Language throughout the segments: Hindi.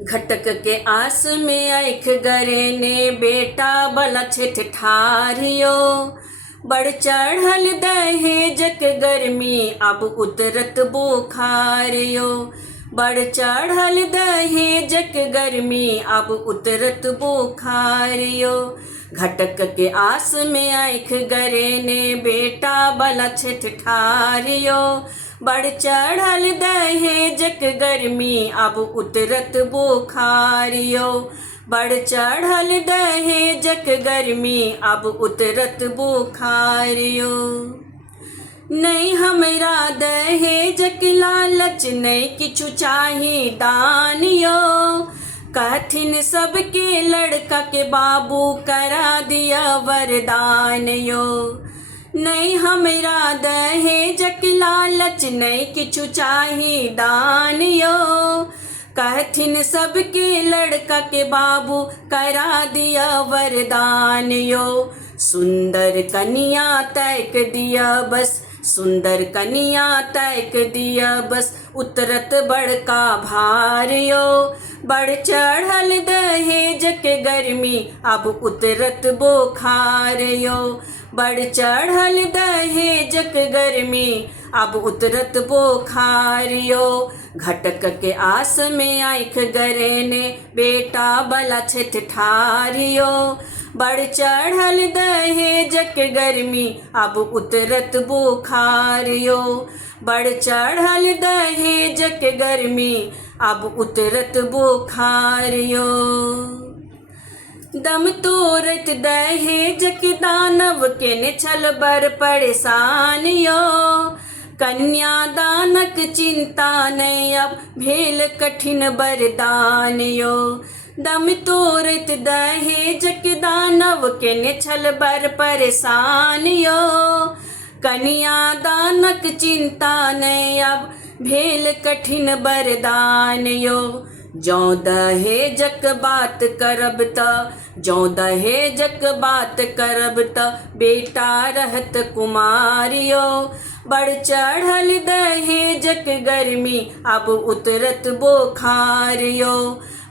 घटक के आस में आँख गरे ने बेटा बला छिठ ठारियो। बढ़ चढ़ल दहेजक गर्मी अब उतरत बुखारियो। बढ़ चढ़ल दहेजक गर्मी अब उतरत बुखारियो। घटक के आस में आँख गरे ने बेटा बला छिठ ठारियो। बढ़ चढ़ल दहेजक गर्मी अब उतरत बुखारियो। बढ़ चढ़ल दहेजक गर्मी अब उतरत बुखारियो। नहीं हमरा दहेजक लालच नहीं किछु चाही दानियो। कहथिन सबके लड़का के बाबू करा दिया वरदान यो। नहीं हमरा दहेजक लालच नहीं किछु चाही दान यो। कहथिन सबके लड़का के बाबू करा दिया वरदान यो। सुंदर कन्या तैक दिया बस, सुंदर कन्या तैक दिया बस, उतरत बड़का भारियो। बढ़ चढ़ल दहेजक गर्मी अब उतरत बुखारियो। बढ़ चढ़ल दहेजक गर्मी अब उतरत बुखारियो। घटक के आस में आँख गरे ने बेटा बला छिठ ठारियो। बढ़ चढ़ल दहेजक गर्मी अब उतरत बुखारियो। बढ़ चढ़ल दहेजक गर्मी अब उतरत बुखारियो। दम तोरत दहेजक दानव के ने छल बर परेशान यो। कन्यादानक चिंता नहीं अब भेल कठिन बरदान यो। दम तोरत दहेजक दानव के ने छल बर परेशान यो। कन्यादानक चिंता नहीं अब भेल कठिन बरदान यो। जौं दहेजक बात करब त, जौं दहेजक बात करब त बेटा रहत कुमारियो। बढ़ चढ़ल दहेजक गर्मी अब उतरत बुखारियो।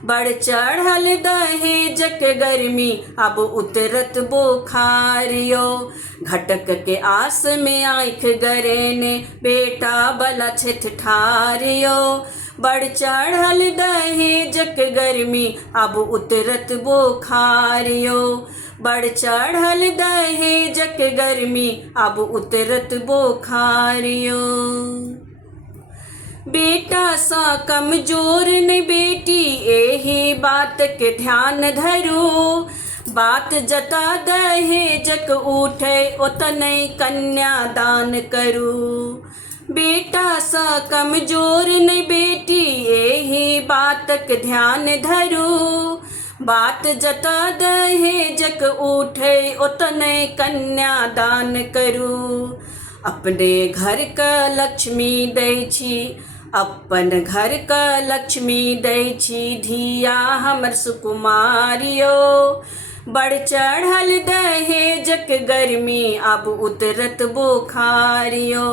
बढ़ चढ़ल दहेजक गर्मी अब उतरत बुखारियो। घटक के आस में आँख गरे ने बेटा बला छिठ ठारियो। बढ़ चढ़ल दहेजक गर्मी अब उतरत बुखारियो। बढ़ चढ़ल दहेजक गर्मी अब उतरत बुखारियो। बेटा सा कमजोर न बेटी एही बात के ध्यान धरू। बात जता दहेजक उठे ओतने कन्यादान करू। बेटा सा कमजोर न बेटी एही बातक ध्यान धरू। बात जता दहेजक उठे ओतने कन्यादान करू। अपने घर का लक्ष्मी दै छी, अपन घर का लक्ष्मी दै छी धिया हमर सुकुमारियो। बढ़ चढ़ल दहेजक गर्मी अब उतरत बुखारियो।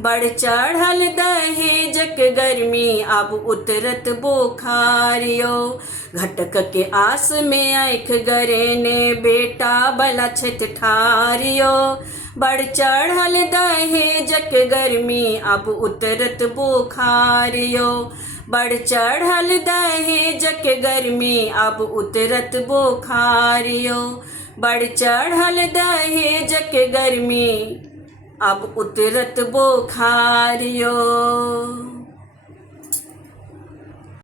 बढ़ चढ़ल दहेजक गर्मी अब उतरत बुखारियो। घटक के आस में आँख गरे ने बेटा बला छिठ ठारियो। बढ़ चढ़ल दहेजक गर्मी अब उतरत बुखारियो। बढ़ चढ़ल दहेजक गर्मी अब उतरत बुखारियो। बढ़ चढ़ल दहेजक गर्मी अब उतरत बुखारियो।